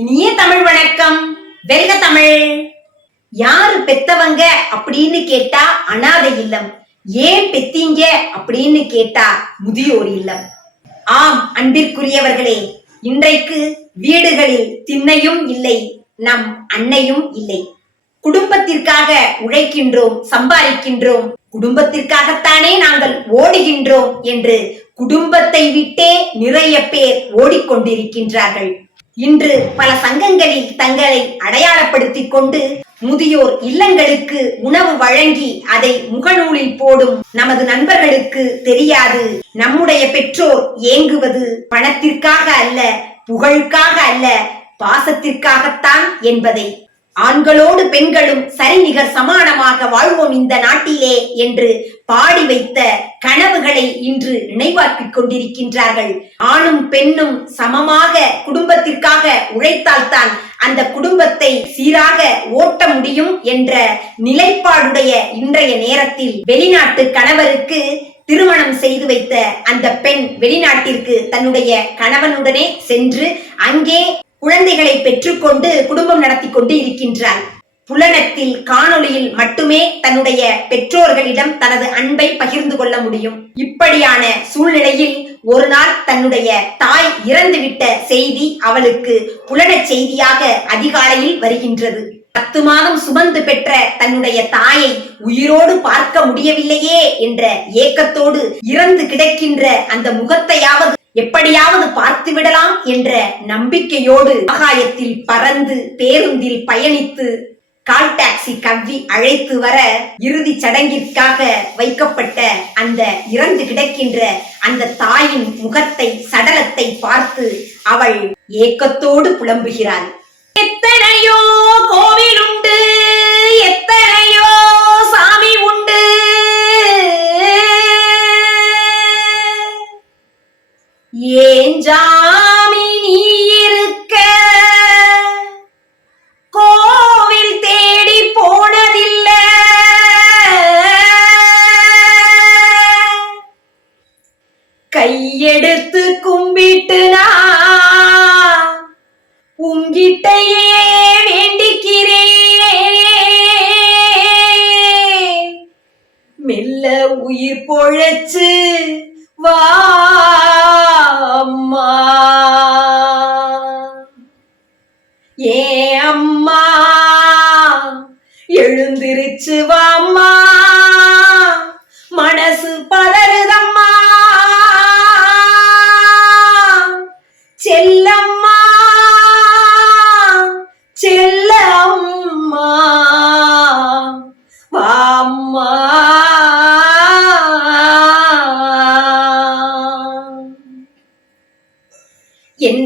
இனிய தமிழ் வணக்கம். வெல்க தமிழ். யாரு பெத்தவங்க அப்படின்னு கேட்டா அனாதை இல்லம். ஏன் பெத்தீங்க அப்படின்னு கேட்டா முதியோர் இல்லம். ஆம் அன்பிற்குரியவர்களே இன்றைக்கு வீடுகளில் திண்ணையும் இல்லை நம் அன்னையும் இல்லை. குடும்பத்திற்காக உழைக்கின்றோம் சம்பாதிக்கின்றோம் குடும்பத்திற்காகத்தானே நாங்கள் ஓடுகின்றோம் என்று குடும்பத்தை விட்டே நிறைய பேர் ஓடிக்கொண்டிருக்கின்றார்கள். இன்று பல சங்கங்களில் தங்களை அடையாளப்படுத்திக் கொண்டு முதியோர் இல்லங்களுக்கு உணவு வழங்கி அதை முகநூலில் போடும் நமது நண்பர்களுக்கு தெரியாது. நம்முடைய பெற்றோர் ஏங்குவது பணத்திற்காக அல்ல புகழுக்காக அல்ல பாசத்திற்காகத்தான் என்பதை ஆண்களோடு பெண்களும் சரிநிகர் சமானமாக வாழ்வோம் இந்த நாட்டிலே என்று பாடி வைத்த கனவுகளை இன்று நினைவாக்கிக் கொண்டிருக்கின்றார்கள். ஆணும் பெண்ணும் சமமாக குடும்பத்திற்காக உழைத்தால்தான் அந்த குடும்பத்தை சீராக ஓட்ட முடியும் என்ற நிலைப்பாடுடைய இன்றைய நேரத்தில் வெளிநாட்டு கணவருக்கு திருமணம் செய்து வைத்த அந்த பெண் வெளிநாட்டிற்கு தன்னுடைய கணவனுடனே சென்று அங்கே குழந்தைகளை பெற்றுக்கொண்டு குடும்பம் நடத்தி கொண்டு இருக்கின்றாள். புலனத்தில் காணொளியில் மட்டுமே தன்னுடைய பெற்றோர்களிடம் தனது அன்பை பகிர்ந்து கொள்ள முடியும். இப்படியான சூழ்நிலையில் ஒரு நாள் தன்னுடைய தாய் இறந்துவிட்ட செய்தி அவளுக்கு புலன செய்தியாக அதிகாலையில் வருகின்றது. பத்து மாதம் சுமந்து பெற்ற தன்னுடைய தாயை உயிரோடு பார்க்க முடியவில்லையே என்ற ஏக்கத்தோடு இறந்து கிடக்கின்ற அந்த முகத்தையாவது எப்படியாவது பார்த்து விடலாம் என்ற நம்பிக்கையோடு ஆகாயத்தில் பறந்து பேருந்தில் பயணித்து கால் டாக்ஸி கவ்வி அழைத்து வர இறுதி சடங்கிற்காக வைக்கப்பட்ட அந்த இறந்து கிடக்கின்ற அந்த தாயின் முகத்தை சடலத்தை பார்த்து அவள் ஏக்கத்தோடு புலம்புகிறாள். எத்தனையோ கோவில் உண்டு உயிர் பொழைச்சு வா அம்மா. ஏ அம்மா எழுந்திருச்சு வா.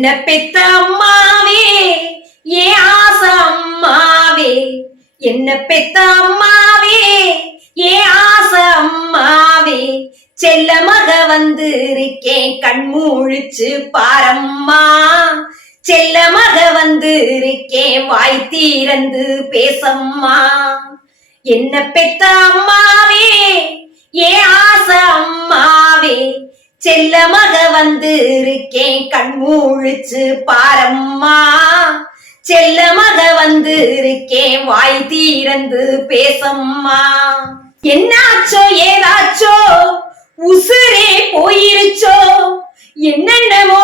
பெத்த அம்மாவே? ஏ ஆச அம்மாவே? என்ன பெத்த அம்மாவே? ஏ ஆச அம்மாவே? செல்ல மக வந்து இருக்கேன் கண் மூழிச்சு பாரம்மா. செல்ல மக வந்து இருக்கேன் வாய் தீரந்து பேசம்மா. என்ன பெத்த அம்மாவே? ஏ ஆச அம்மாவே? செல்ல மக வந்து இருக்கேன் கண் மூழிச்சு பாரம்மா. செல்ல மக வந்து இருக்கேன் வாய் தீரந்து பேசம்மா. என்னாச்சோ ஏதாச்சோ உசுரே போயிருச்சோ. என்னென்னமோ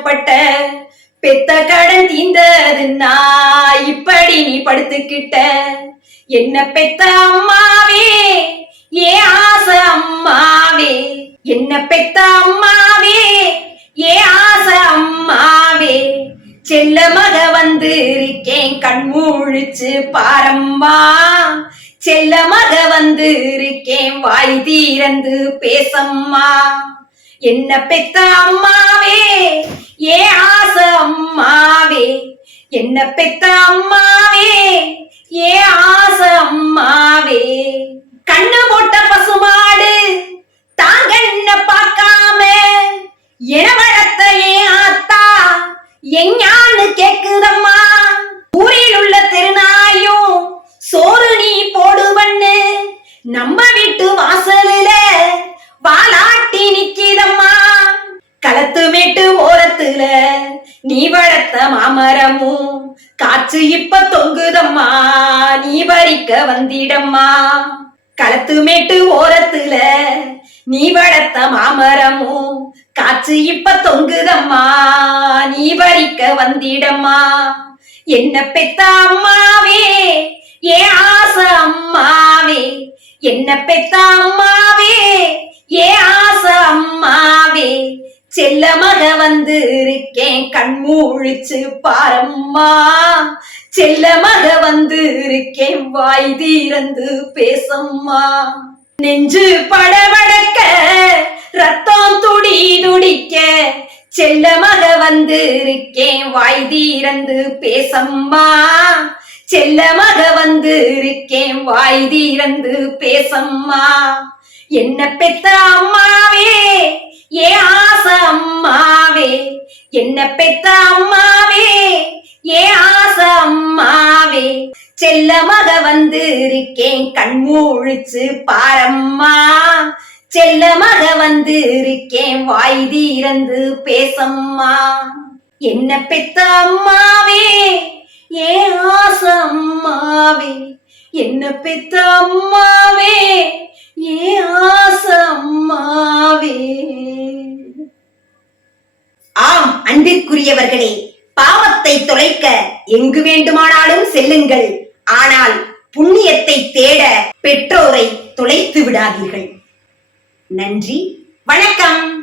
கஷ்டப்பட்ட பெத்த கடன் தீந்ததுன்னா இப்படி நீ படுத்துக்கிட்ட. என்ன பெத்த அம்மாவே? ஏ ஆச அம்மாவே? என்ன பெத்த அம்மாவே? ஏ ஆச அம்மாவே? செல்ல மக வந்து இருக்கேன் கண் முழிச்சு பாரம்மா. செல்ல மக வந்து இருக்கேன் வாய் தீரந்து பேசம்மா. என்ன பெத்த அம்மாவே? ஏ ஆச அம்மாவே என்ன பெத்த அம்மாவே? ஏ ஆச அம்மாவே. இப்ப தொங்குதம்மா நீ பறிக்க வந்திடம்மா. களத்து மேட்டு ஓரத்துல நீ வளர்த்த மாமரமும் காற்று இப்ப தொங்குதம்மா நீ பறிக்க வந்திடம்மா. என்ன பெத்த அம்மாவே ஏ ஆச அம்மாவே என்ன பெத்த அம்மா செல்ல மக வந்து இருக்கேன் கண் மூழிச்சு பாரம்மா. செல்ல மக வந்து இருக்கேன் வாய் தீரந்து பேசம்மா. நெஞ்சு படபடக்க ரத்தம் துடி துடிக்க செல்ல மக வந்து இருக்கேன் வாய் தீரந்து பேசம்மா. செல்ல மக வந்து இருக்கேன் வாய் தீரந்து பேசம்மா. என்ன பெத்த அம்மாவே ஏ ஆசை அம்மாவே என்ன பெத்த அம்மாவே ஏ ஆசை அம்மாவே. செல்ல மக வந்து இருக்கேன் கண் மூழிச்சு பாரம்மா. செல்ல மக வந்து இருக்கேன் வாய் தீரந்து பேசம்மா. என்ன பெத்த அம்மாவே ஏ ஆசை அம்மாவே என்ன பெத்த அம்மாவே. ஏ ஆசம்மாவே. அம்மாவே ஆம் அன்பிற்குரியவர்களே பாவத்தை தொலைக்க எங்கு வேண்டுமானாலும் செல்லுங்கள். ஆனால் புண்ணியத்தை தேட பெற்றோரை தொலைத்து விடாதீர்கள். நன்றி வணக்கம்.